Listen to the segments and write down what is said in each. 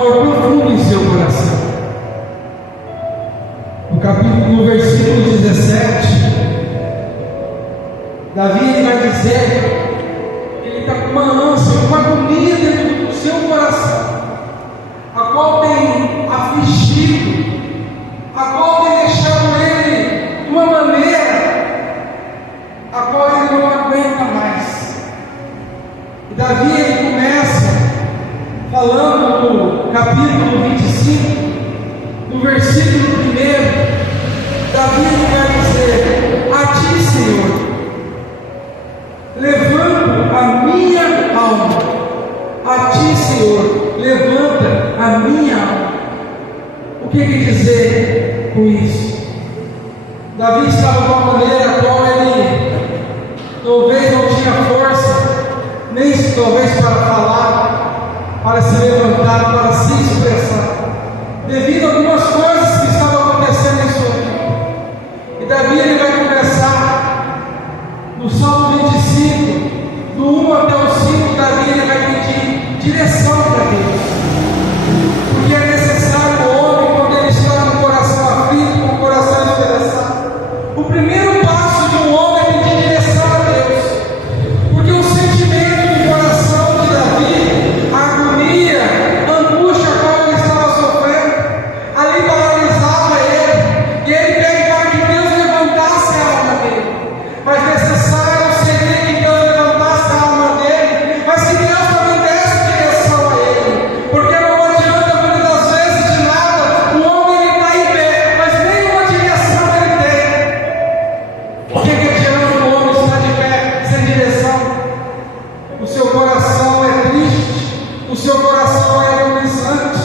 dor profunda em seu coração. No versículo 17, Davi ele vai dizer que ele está com uma ânsia, uma agonia dentro do seu coração, a qual tem afligido, a qual tem deixado ele de uma maneira a qual ele não aguenta mais. E Davi ele começa falando no capítulo 25, no versículo 1, Davi vai dizer: a ti, Senhor, levanto a minha alma. A ti, Senhor, levanta a minha alma. O que quer dizer com isso? Davi estava de uma maneira a qual ele talvez não tinha força, nem talvez para falar, para se levantar, para se expressar, devido a algumas coisas que estavam acontecendo em sua vida. E Davi ele vai começar no Salmo 25, do 1 até o 5, Davi ele vai pedir direção para Deus, porque é necessário o homem, quando ele está com o coração aflito, com o coração estressado, o primeiro passo de um homem é pedir direção a Deus, porque o sentimento do coração de Davi, a agonia, a angústia a qual ele estava sofrendo, ali paralisava ele, e ele pede para que Deus levantasse a alma dele. Mas necessário seria que Deus levantasse a alma dele, mas que Deus também desse direção a ele, porque não adianta muitas das vezes de nada, o homem ele está em pé, mas nenhuma direção ele tem. O que adianta o homem estar de pé sem direção? O seu coração é triste, o seu coração é agonizante.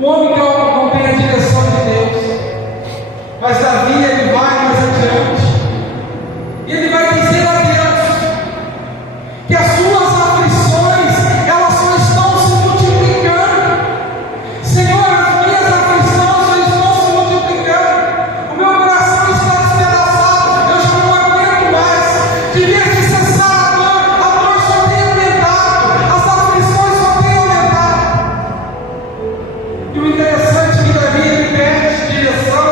O homem que não tem a direção de Deus. Mas Davi ele vai mais adiante, e ele vai dizer a Deus que as suas aflições elas só estão se multiplicando. Senhor, as minhas aflições só estão se multiplicando. O meu coração está despedaçado, eu já não aguento mais. De vez de cessar a dor só tem aumentado, as aflições só têm aumentado. E o interessante é que Davi ele pede direção.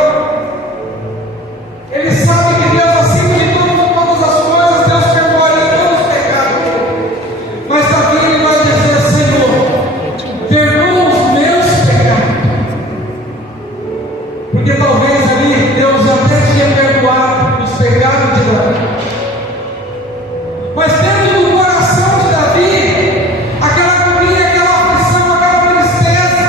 Ele sabe que Deus, acima de todas as coisas, Deus perdoaria todos os pecados. Mas Davi ele vai dizer: Senhor, perdoa os meus pecados. Porque talvez ali Deus até tinha perdoado os pecados de Davi. Mas dentro do coração de Davi, aquela agonia, aquela aflição, aquela tristeza,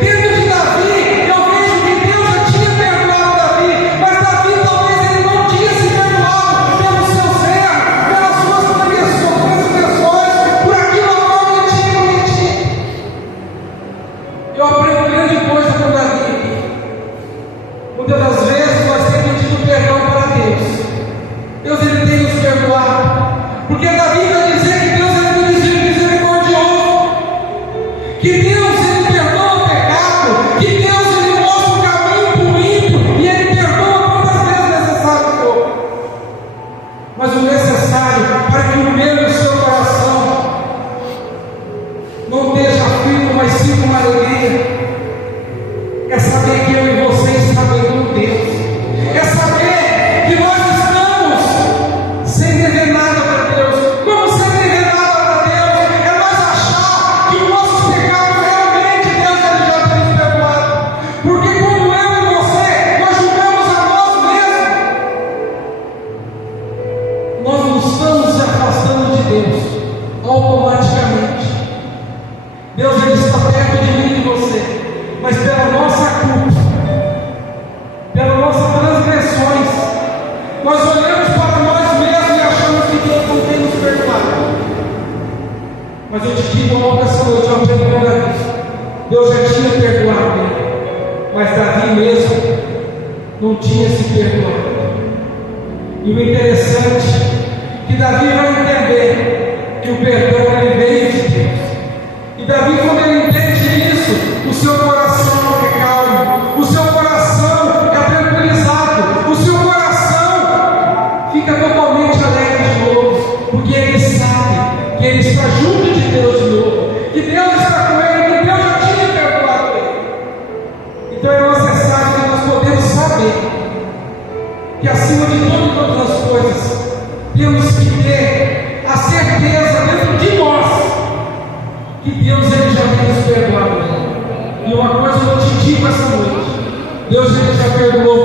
dentro de Davi, eu vejo que Deus já tinha perdoado Davi, mas Davi talvez ele não tinha se perdoado pelos seus erros, pelas suas transgressões, por aquilo a qual ele tinha cometido. Eu aprendo grande coisa com Davi aqui. Muitas das vezes nós temos pedido perdão para Deus. Deus ele tem nos perdoado, porque Davi vai dizer que Deus é misericordioso, que Deus ele perdoa o pecado, que Deus ele mostra o caminho para o ímpio, e ele perdoa quantas vezes necessário for. Mas o necessário para que o meu e o seu coração não esteja aflito, mas sim com alegria, é saber que eu e você estamos com Deus, é saber que nós estamos sem dever nada para Deus. Como sem dever nada para Deus é nós achar que o nosso pecado realmente Deus ele já tem nos perdoado, porque quando eu e você nós julgamos a nós mesmos, nós nos estamos se afastando de Deus automaticamente. Deus ele está perto de mim e de você, mas pela nossa culpa, pelas nossas transgressões, nós olhamos para nós mesmos e achamos que Deus não tem nos perdoado. Mas eu te digo algo essa noite, eu aprendo com Davi. Deus já tinha perdoado ele, mas Davi mesmo não tinha se perdoado. E o interessante é que Davi vai entender que o perdão ele veio de Deus. E Davi, quando ele entende isso, o seu coração é calmo, o seu coração é tranquilizado, o seu coração fica totalmente alegre de novo, porque ele sabe que ele está junto de Deus de novo, que Deus está com ele, que Deus de todas as coisas, temos que ter a certeza dentro de nós que Deus ele já tem nos perdoado. E uma coisa eu te digo essa noite: Deus ele já perdoou